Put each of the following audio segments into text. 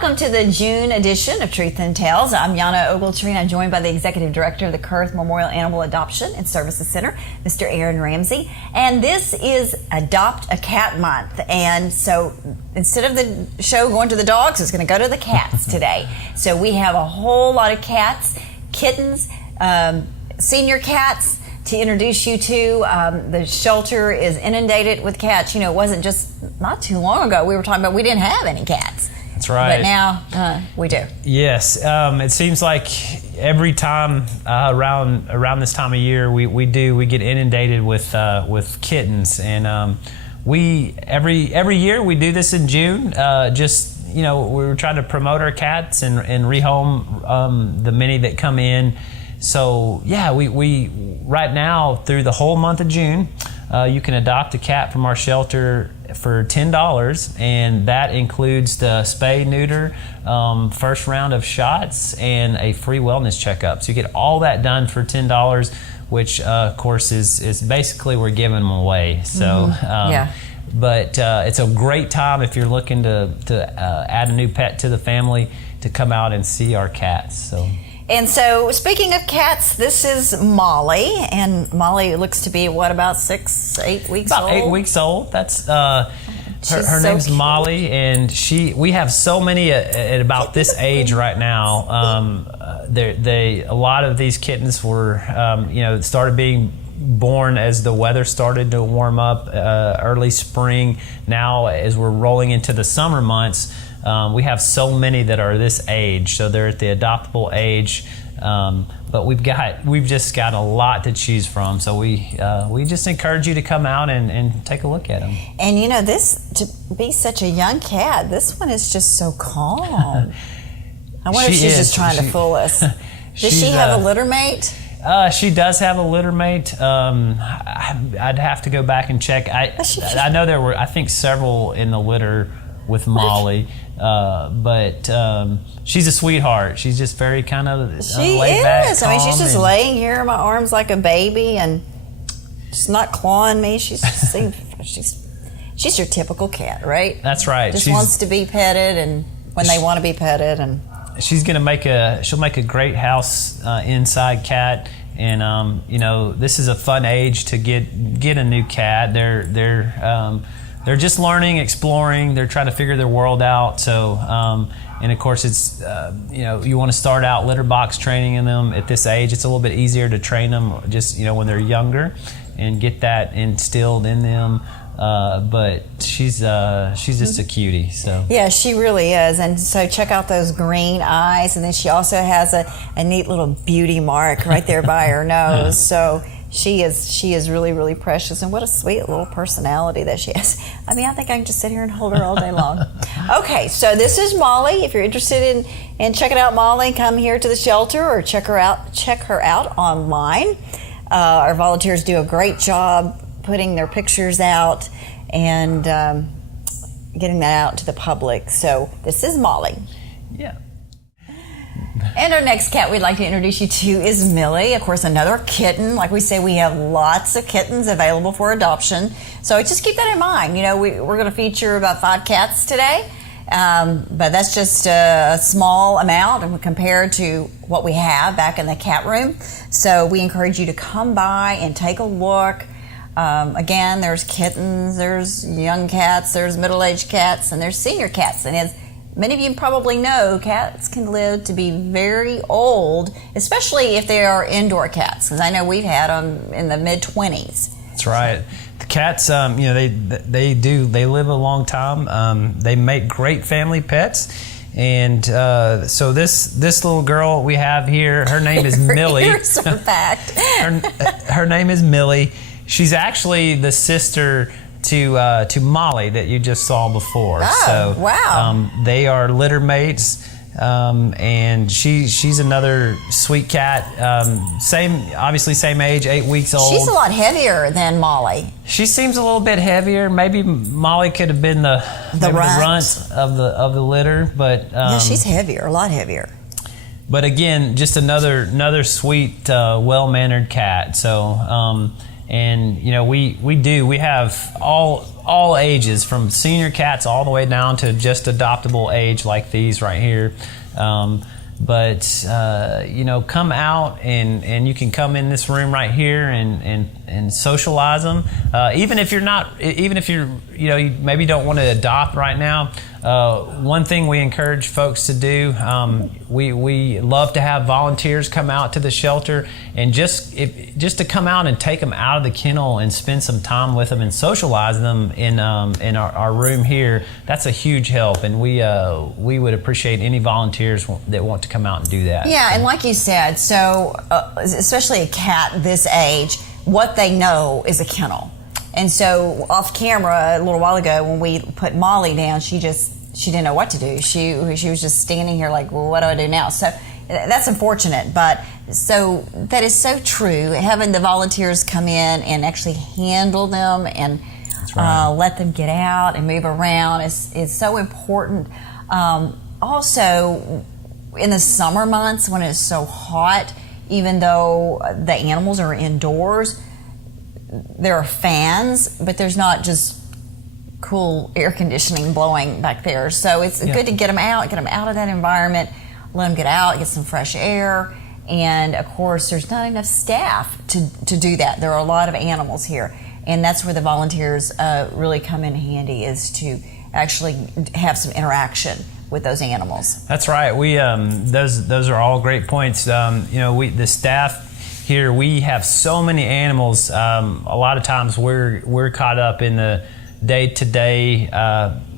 Welcome to the June edition of Truth and Tales. I'm Yana Ogletree, and I'm joined by the Executive Director of the Kurth Memorial Animal Adoption and Services Center, Mr. Aaron Ramsey. And this is Adopt a Cat Month. And so instead of the show going to the dogs, it's going to go to the cats today. So we have a whole lot of cats, kittens, senior cats to introduce you to. The shelter is inundated with cats. You know, it wasn't just not too long ago we were talking about we didn't have any cats. That's right. But now we do. Yes. It seems like every time around this time of year we get inundated with kittens, and we every year we do this in June. We're trying to promote our cats and rehome the many that come in. So yeah, we right now through the whole month of June, you can adopt a cat from our shelter for $10, and that includes the spay, neuter, first round of shots, and a free wellness checkup. So you get all that done for $10, which of course is basically we're giving them away. So but it's a great time if you're looking to add a new pet to the family to come out and see our cats. And so, speaking of cats, this is Molly, and Molly looks to be, about 6-8 weeks old? About 8 weeks old. That's her name's cute. Molly, and we have so many at about this age right now. A lot of these kittens were, started being born as the weather started to warm up, early spring. Now, as we're rolling into the summer months, we have so many that are this age, so they're at the adoptable age. But we've just got a lot to choose from. So we just encourage you to come out and take a look at them. And you know, to be such a young cat, this one is just so calm. I wonder if she's just trying to fool us. Does she have a litter mate? She does have a litter mate. I'd have to go back and check. I know there were, I think, several in the litter with Molly, but she's a sweetheart. She's just very kind of laid back, calm. I mean, she's just laying here in my arms like a baby and just not clawing me. She's your typical cat, right? That's right. Just wants to be petted, and when they want to be petted, and she'll make a great house inside cat. And this is a fun age to get a new cat. They're just learning, exploring. They're trying to figure their world out. So, and of course, it's you want to start out litter box training in them at this age. It's a little bit easier to train them just when they're younger, and get that instilled in them. But she's just a cutie. So yeah, she really is. And so check out those green eyes, and then she also has a neat little beauty mark right there by her nose. So. She is really, really precious, and what a sweet little personality that she has. I mean, I think I can just sit here and hold her all day long. Okay, so this is Molly. If you're interested in checking out Molly, come here to the shelter or check her out online. Our volunteers do a great job putting their pictures out and getting that out to the public. So this is Molly. Yeah. And our next cat we'd like to introduce you to is Millie. Of course, another kitten. Like we say, we have lots of kittens available for adoption. So just keep that in mind. We're going to feature about 5 cats today. But that's just a small amount compared to what we have back in the cat room. So we encourage you to come by and take a look. Again, there's kittens, there's young cats, there's middle-aged cats, and there's senior cats. And as many of you probably know, cats can live to be very old, especially if they are indoor cats, because I know we've had them in the mid-20s. That's right. The cats, they live a long time. They make great family pets. And so this little girl we have here, her name is Millie. Here's a fact. her name is Millie. She's actually the sister to Molly that you just saw before. Oh, so, wow. They are litter mates, and she's another sweet cat. Obviously same age, 8 weeks old. She's a lot heavier than Molly. She seems a little bit heavier. Maybe Molly could have been the runt of the litter, but yeah, she's heavier, a lot heavier. But again, just another sweet, well-mannered cat. So. And we have all ages, from senior cats all the way down to just adoptable age like these right here. But come out and you can come in this room right here and socialize them. Even if you maybe don't want to adopt right now. One thing we encourage folks to do, we love to have volunteers come out to the shelter and just to come out and take them out of the kennel and spend some time with them and socialize them in our room here. That's a huge help, and we would appreciate any volunteers that want to come out and do that. Yeah, and like you said, so especially a cat this age, what they know is a kennel. And so off camera a little while ago when we put Molly down, she didn't know what to do. She was just standing here like, well, what do I do now? So that's unfortunate, but so that is so true. Having the volunteers come in and actually handle them and let them get out and move around is so important. Also, in the summer months when it's so hot, even though the animals are indoors, there are fans, but there's not just cool air conditioning blowing back there. So it's good to get them out of that environment, let them get out, get some fresh air. And of course, there's not enough staff to do that. There are a lot of animals here. And that's where the volunteers really come in handy, is to actually have some interaction with those animals. That's right. We those are all great points. The staff here, we have so many animals. A lot of times we're caught up in the day-to-day,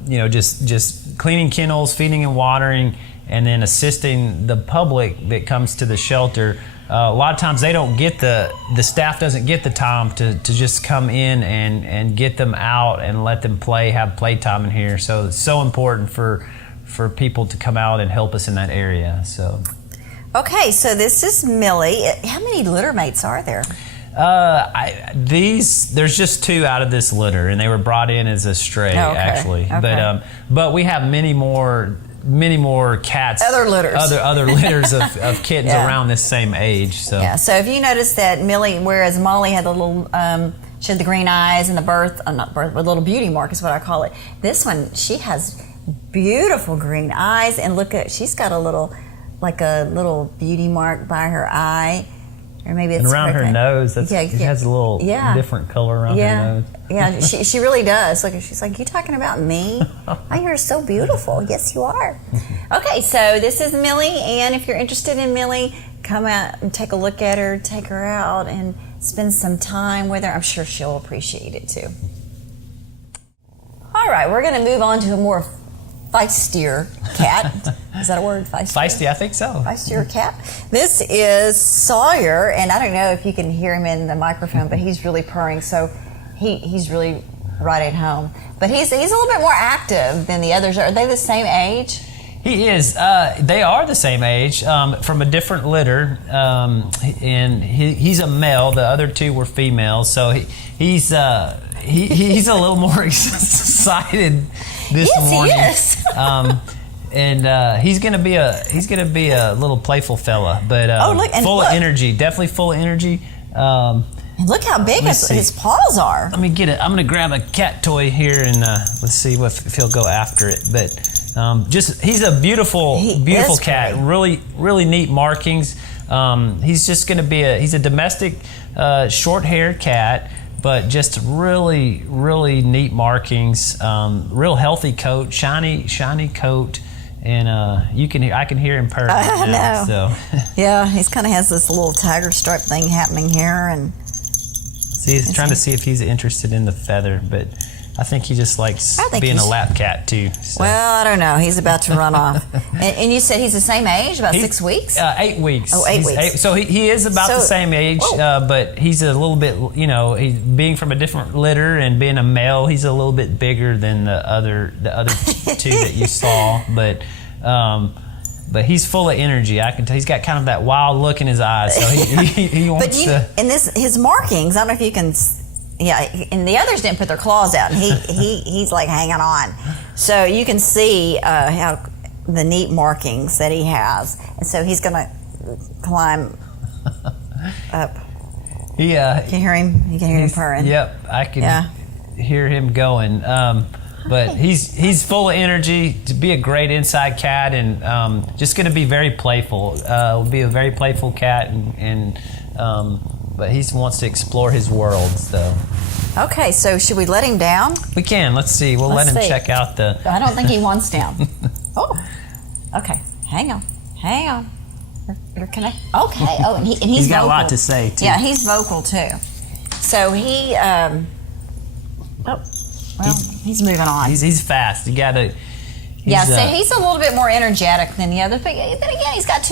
just cleaning kennels, feeding and watering, and then assisting the public that comes to the shelter. A lot of times they don't get the staff doesn't get the time to just come in and get them out and let them have playtime in here. So it's so important for people to come out and help us in that area. So. Okay, so this is Millie. How many litter mates are there? There's just 2 out of this litter, and they were brought in as a stray, actually. Okay. But we have many more cats. Other litters. Other litters of kittens around this same age. So So if you notice that Millie, whereas Molly had the little, she had the green eyes and the not birth, but little beauty mark is what I call it. This one, she has beautiful green eyes, and she's got a little beauty mark by her eye, or maybe it's around her nose. It has a little different color around her nose. Yeah, she really does. Look, she's like, "You talking about me? Oh, you're so beautiful." Yes, you are. Okay, so this is Millie, and if you're interested in Millie, come out and take a look at her, take her out, and spend some time with her. I'm sure she'll appreciate it too. All right, we're going to move on to a more feistier cat. Is that a word? Feisty, I think so. Feistier cat. This is Sawyer, and I don't know if you can hear him in the microphone, but he's really purring, so he's really right at home. But he's a little bit more active than the others. Are they the same age? He is. They are the same age, from a different litter, and he's a male. The other 2 were females, so he's a little more excited this morning. Yes, he is. And he's gonna be a little playful fella, but full of energy. Definitely full of energy. And look how big his paws are. Let me get it. I'm gonna grab a cat toy here and let's see if he'll go after it. But he's a beautiful cat. Really, really neat markings. He's just gonna be he's a domestic short-haired cat, but just really, really neat markings. Real healthy coat, shiny coat. And I can hear him purring right now. So. Yeah, he's kind of has this little tiger stripe thing happening here, and he's trying to see if he's interested in the feather, but I think he just likes being a lap cat too. So. Well, I don't know. He's about to run off. And you said he's the same age, about 6 weeks? 8 weeks. Oh, 8 weeks. So he is about the same age, but he's a little bit, he's being from a different litter and being a male, he's a little bit bigger than the other 2 that you saw, but he's full of energy. I can tell he's got kind of that wild look in his eyes. So he wants to. And his markings, I don't know if you can. Yeah, and the others didn't put their claws out, and he's like hanging on, so you can see how the neat markings that he has, and so he's gonna climb up. He can hear him. You can hear him purring. Yep, I can hear him going. But he's full of energy to be a great inside cat, and just going to be very playful. Will be a very playful cat, and but he wants to explore his world. So. Okay, so should we let him down? We can. Let's see. We'll let him check out the. I don't think he wants down. Oh, okay. Hang on. You're connected. Okay. Oh, and he's got vocal. a lot to say too. Yeah, he's vocal too. So he. He's moving on. He's fast. You gotta. So he's a little bit more energetic than the other. But then again, he's got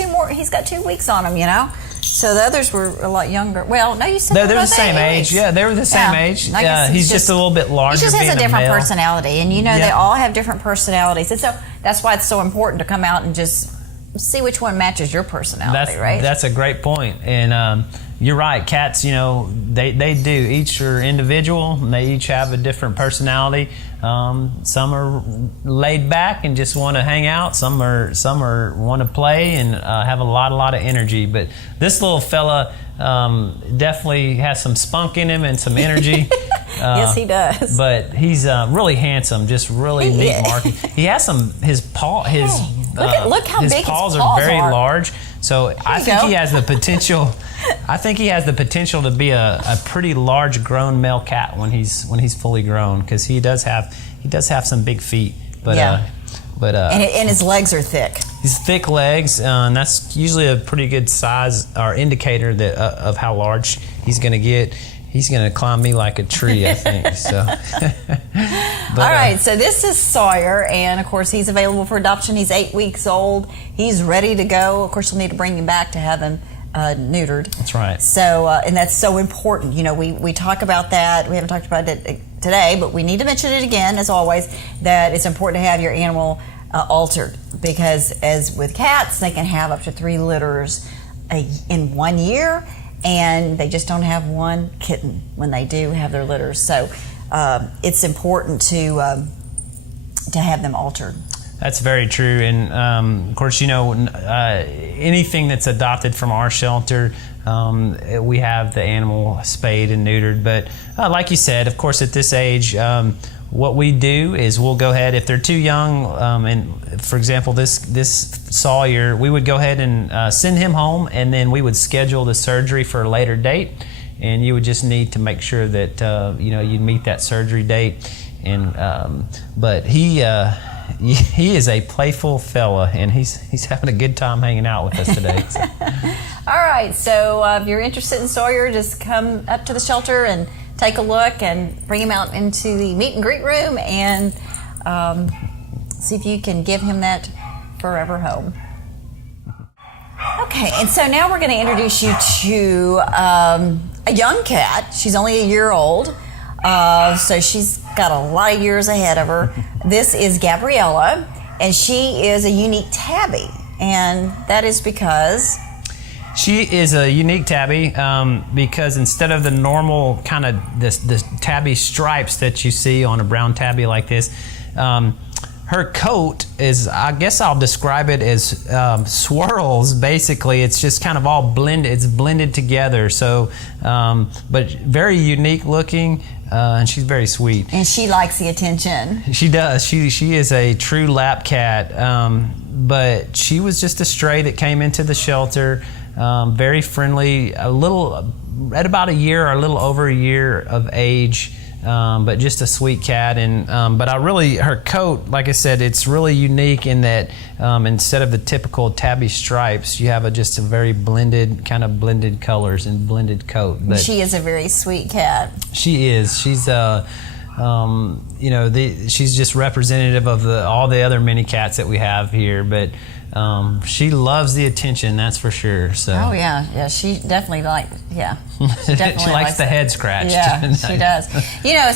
2 weeks on him. You know. So the others were a lot younger. Well, no, you said they're the same age. Yeah, they were the same age. He's just a little bit larger. He just has a different personality, and they all have different personalities, and so that's why it's so important to come out and just see which one matches your personality, right? That's a great point, and you're right. Cats, they do. Each are individual, and they each have a different personality. Some are laid back and just want to hang out. Some are want to play and have a lot of energy. But this little fella definitely has some spunk in him and some energy. Yes, he does. But he's really handsome, just really neat marking. He has his paw. Look how his big paws his paws are very large. So I think he has the potential. I think he has the potential to be a pretty large grown male cat when he's fully grown, because he does have some big feet. But and his legs are thick. His thick legs, and that's usually a pretty good size or indicator that of how large he's going to get. He's going to climb me like a tree, I think. So. All right, so this is Sawyer, and of course he's available for adoption. He's 8 weeks old. He's ready to go. Of course, you'll need to bring him back to have him neutered. That's right. So, and that's so important. We talk about that. We haven't talked about it today, but we need to mention it again, as always, that it's important to have your animal altered, because as with cats, they can have up to 3 litters in 1 year. And they just don't have one kitten when they do have their litters. So it's important to have them altered. That's very true. And of course, anything that's adopted from our shelter, we have the animal spayed and neutered. But like you said, of course, at this age, what we do is we'll go ahead, if they're too young, and for example, this Sawyer, we would go ahead and send him home, and then we would schedule the surgery for a later date, and you would just need to make sure that you'd meet that surgery date. And but he is a playful fella, and he's having a good time hanging out with us today. So. All right, so if you're interested in Sawyer, just come up to the shelter and take a look and bring him out into the meet and greet room and see if you can give him that forever home. Okay, and so now we're going to introduce you to a young cat. She's only a year old, so she's got a lot of years ahead of her. This is Gabriela, and she is a unique tabby, and that is because... She is a unique tabby because instead of the normal kind of this tabby stripes that you see on a brown tabby like this, her coat is, I guess I'll describe it as swirls. Basically, it's just kind of all blended. It's blended together. So, but very unique looking, and she's very sweet. And she likes the attention. She does. She is a true lap cat. But she was just a stray that came into the shelter. Very friendly, at about a year or a little over a year of age, but just a sweet cat. And but her coat, like I said, it's really unique in that instead of the typical tabby stripes, you have just a very blended colors and blended coat. But she is a very sweet cat. She is. She's she's just representative of all the other mini cats that we have here, but. She loves the attention, that's for sure. So. Oh yeah, she definitely she likes the head scratched. Yeah, she does.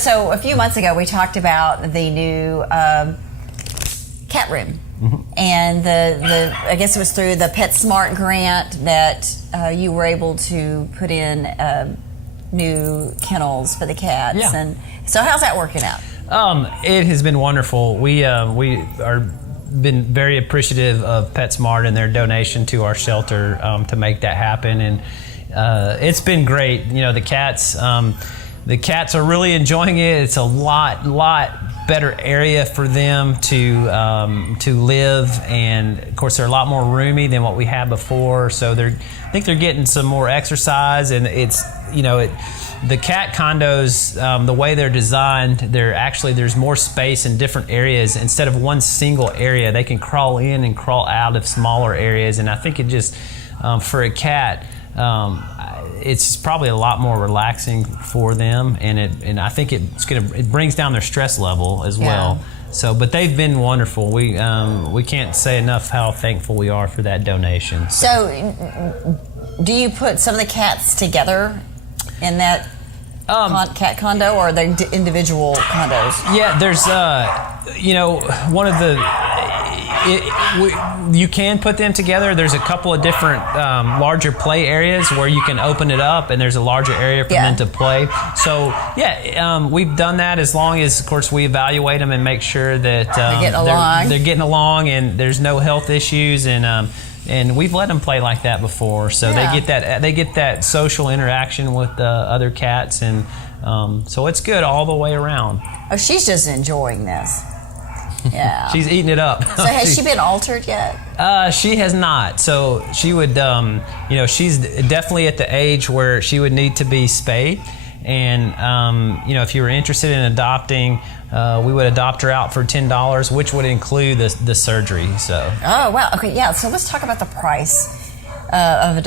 So a few months ago we talked about the new cat room, and the I guess it was through the PetSmart grant that you were able to put in new kennels for the cats. Yeah. And so how's that working out? It has been wonderful. We are been very appreciative of PetSmart and their donation to our shelter to make that happen. And it's been great. The cats are really enjoying it. It's a lot better area for them to live, and of course they're a lot more roomy than what we had before. So I think they're getting some more exercise, and it's the cat condos, the way they're designed, there's more space in different areas. Instead of one single area, they can crawl in and crawl out of smaller areas, and I think it just for a cat. It's probably a lot more relaxing for them, and I think it brings down their stress level as well. So, but they've been wonderful. We can't say enough how thankful we are for that donation. So, do you put some of the cats together in that cat condo, or are they individual condos? Yeah, there's one of the. You can put them together. There's a couple of different larger play areas where you can open it up, and there's a larger area for them to play. So we've done that as long as, of course, we evaluate them and make sure that they're getting along and there's no health issues, and we've let them play like that before. So they get that social interaction with other cats, and so it's good all the way around. Oh, she's just enjoying this. Yeah. She's eating it up. So has she been altered yet? She has not. So she would, she's definitely at the age where she would need to be spayed. And, if you were interested in adopting, we would adopt her out for $10, which would include the surgery. So. Oh, wow. Okay, yeah. So let's talk about the price of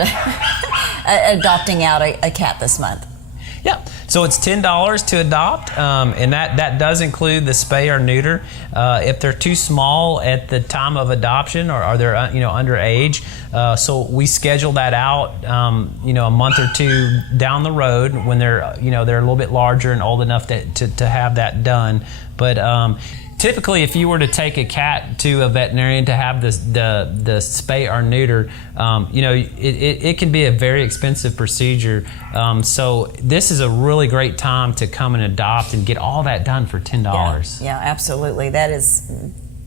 adopting out a cat this month. Yeah, so it's $10 to adopt, and that does include the spay or neuter. If they're too small at the time of adoption, or they're underage, so we schedule that out, a month or two down the road when they're a little bit larger and old enough to have that done. But typically, if you were to take a cat to a veterinarian to have the spay or neuter, it can be a very expensive procedure. So this is a really great time to come and adopt and get all that done for $10. Yeah, absolutely. That is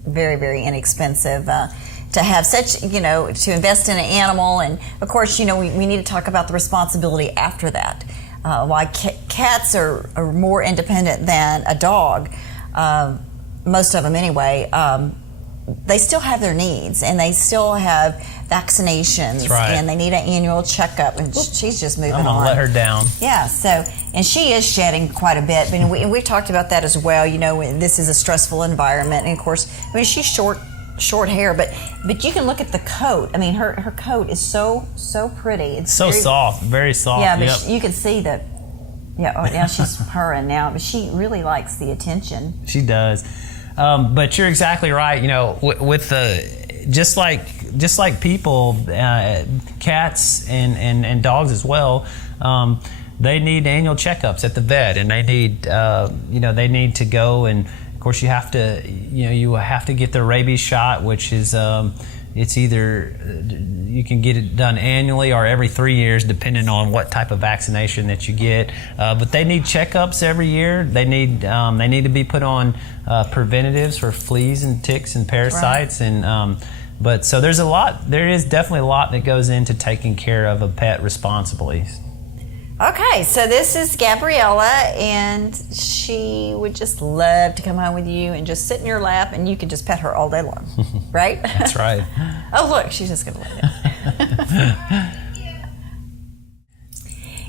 very, very inexpensive. To have such, to invest in an animal, and of course, we need to talk about the responsibility after that. Why cats are more independent than a dog. Most of them anyway, they still have their needs, and they still have vaccinations, and they need an annual checkup, and she's just moving on. I'm going to let her down. Yeah, so, and she is shedding quite a bit, and we've talked about that as well. This is a stressful environment, and of course, she's short hair, but you can look at the coat. Her coat is so pretty. It's so soft, very soft. Yeah, but you can see that. Yeah, now she's purring now, but she really likes the attention. She does. But you're exactly right. With the just like people, cats and dogs as well. They need annual checkups at the vet, and they need to go, and of course you have to get the rabies shot, which is it's either you can get it done annually or every 3 years, depending on what type of vaccination that you get. But they need checkups every year. They need to be put on preventatives for fleas and ticks and parasites. Right. And but so there is definitely a lot that goes into taking care of a pet responsibly. Okay, so this is Gabriela, and she would just love to come home with you and just sit in your lap, and you can just pet her all day long, right? That's right. Oh, look, she's just going to lay down.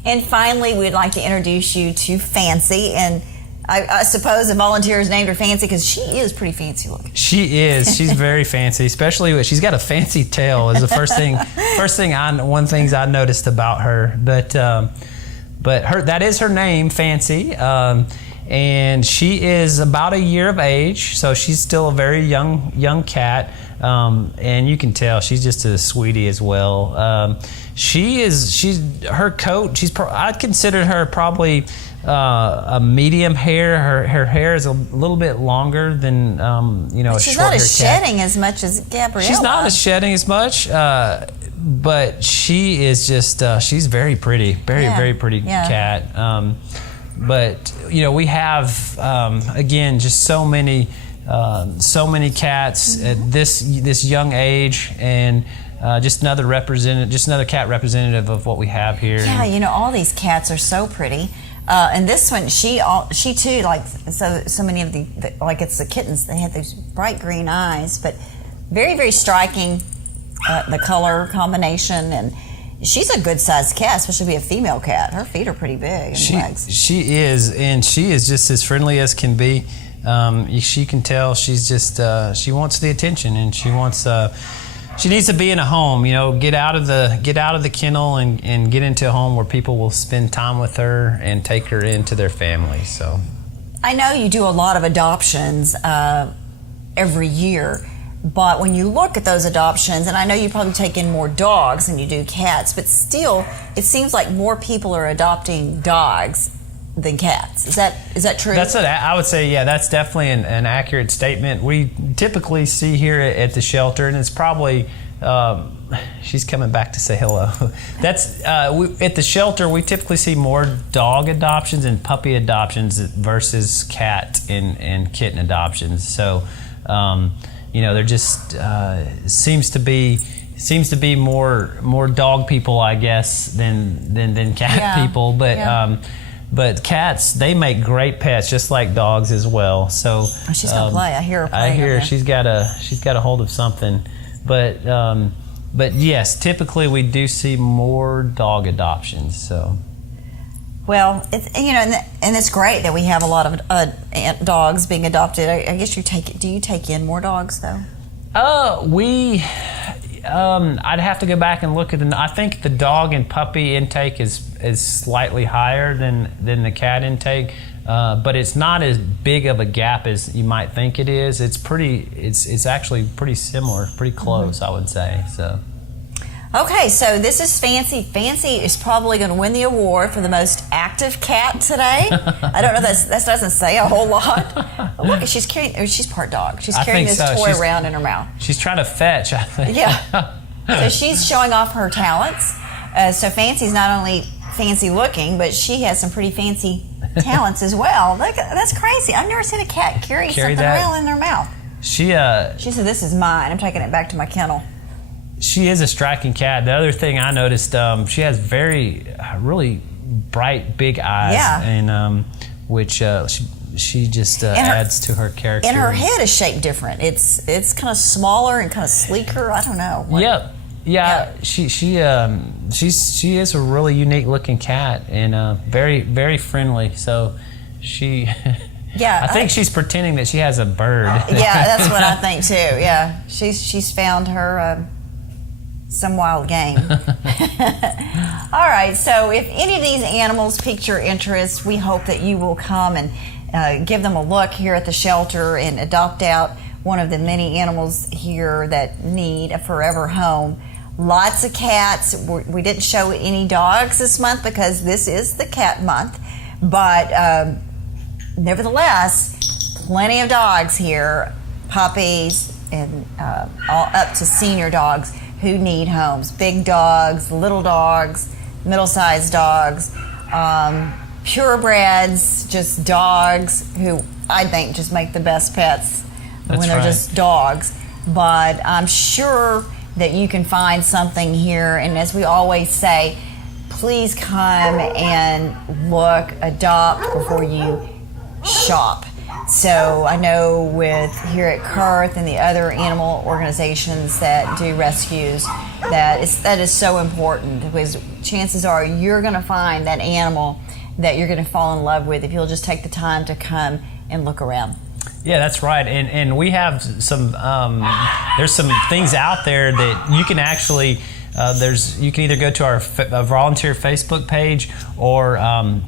And finally, we'd like to introduce you to Fancy, and I suppose a volunteer has named her Fancy because she is pretty fancy looking. She is. She's very fancy, especially she's got a fancy tail. Is the one thing I noticed about her, but that is her name, Fancy, and she is about a year of age, so she's still a very young cat, and you can tell she's just a sweetie as well. Her coat. I'd consider her probably a medium hair. Her hair is a little bit longer than she's not as shedding as much as Gabriela. She's not as shedding as much. But she is just, she's very pretty, very pretty cat. But, we have, again, just so many cats at this young age. And just another cat representative of what we have here. Yeah, all these cats are so pretty. And this one, she too, like so many of the like it's the kittens. They have these bright green eyes, but very, very striking. The color combination, and she's a good sized cat, especially to be a female cat. Her feet are pretty big and legs. She is, and she is just as friendly as can be. She can tell she's just she wants the attention, and she needs to be in a home. Get out of the kennel and get into a home where people will spend time with her and take her into their family. So, I know you do a lot of adoptions every year. But when you look at those adoptions, and I know you probably take in more dogs than you do cats, but still, it seems like more people are adopting dogs than cats. Is that true? I would say, yeah, that's definitely an accurate statement. We typically see here at the shelter, and it's probably she's coming back to say hello. That's at the shelter. We typically see more dog adoptions and puppy adoptions versus cat and kitten adoptions. So. There just seems to be more dog people, I guess, than cat people. But cats, they make great pets, just like dogs as well. So she's gonna play. I hear her playing. I hear she's got a hold of something. But yes, typically we do see more dog adoptions. So. Well, it's and it's great that we have a lot of dogs being adopted. I guess do you take in more dogs though? I'd have to go back and look at I think the dog and puppy intake is slightly higher than the cat intake, but it's not as big of a gap as you might think it is. It's actually pretty similar, pretty close, I would say. So. Okay, so this is Fancy. Fancy is probably going to win the award for the most active cat today. I don't know, that doesn't say a whole lot. Look, she's part dog. She's carrying this toy around in her mouth. She's trying to fetch, I think. Yeah. So she's showing off her talents. So Fancy's not only fancy looking, but she has some pretty fancy talents as well. Look, that's crazy. I've never seen a cat carry something around in their mouth. She said, "This is mine. I'm taking it back to my kennel." She is a striking cat. The other thing I noticed, she has really bright, big eyes, and which she just adds to her character. And her head is shaped different. It's kind of smaller and kind of sleeker. I don't know. Yeah. She is a really unique looking cat, and very, very friendly. So she. Yeah, I think she's pretending that she has a bird. Yeah, that's what I think too. Yeah, she's found her. Some wild game. All right, so if any of these animals piqued your interest, we hope that you will come and give them a look here at the shelter and adopt out one of the many animals here that need a forever home. Lots of cats. We didn't show any dogs this month because this is the cat month, but nevertheless, plenty of dogs here, puppies, and all up to senior dogs who need homes. Big dogs, little dogs, middle-sized dogs, purebreds, just dogs who I think just make the best pets when they're just dogs. But I'm sure that you can find something here. And as we always say, please come and look, adopt before you shop. So I know with here at Kurth and the other animal organizations that do rescues, that is so important, because chances are you're going to find that animal that you're going to fall in love with if you'll just take the time to come and look around. Yeah, that's right. And we have some, there's some things out there that you can actually, you can either go to our volunteer Facebook page or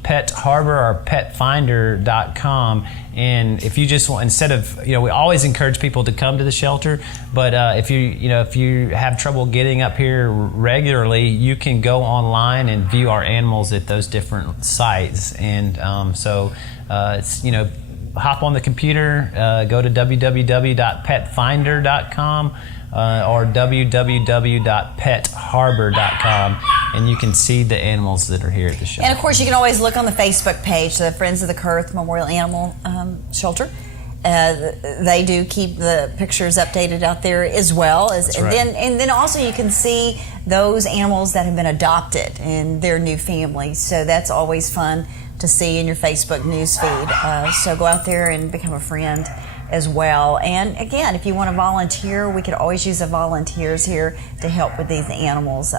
Pet Harbor or petfinder.com. And if you just want, instead of, we always encourage people to come to the shelter, but if you have trouble getting up here regularly, you can go online and view our animals at those different sites. And so it's, hop on the computer, go to www.petfinder.com or www.petharbor.com, and you can see the animals that are here at the shelter. And of course, you can always look on the Facebook page, the Friends of the Kurth Memorial Animal Shelter, They do keep the pictures updated out there as well as, right. and then also you can see those animals that have been adopted and their new families. So that's always fun to see in your Facebook news feed. So go out there and become a friend as well. And again, if you want to volunteer, we could always use the volunteers here to help with these animals.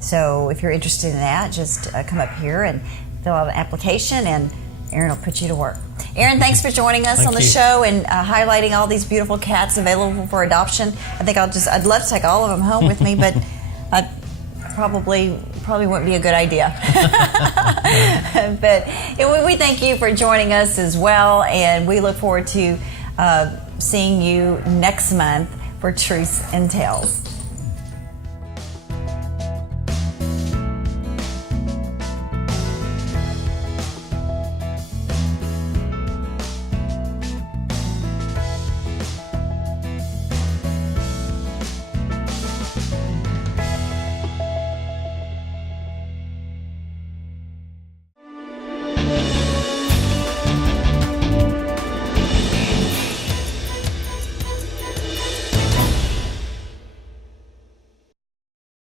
So if you're interested in that, just come up here and fill out an application, and Aaron will put you to work. Aaron, thanks for joining us on the show and highlighting all these beautiful cats available for adoption. I think I'd love to take all of them home with me, but I probably wouldn't be a good idea. But we thank you for joining us as well, and we look forward to seeing you next month for Truths and Tales.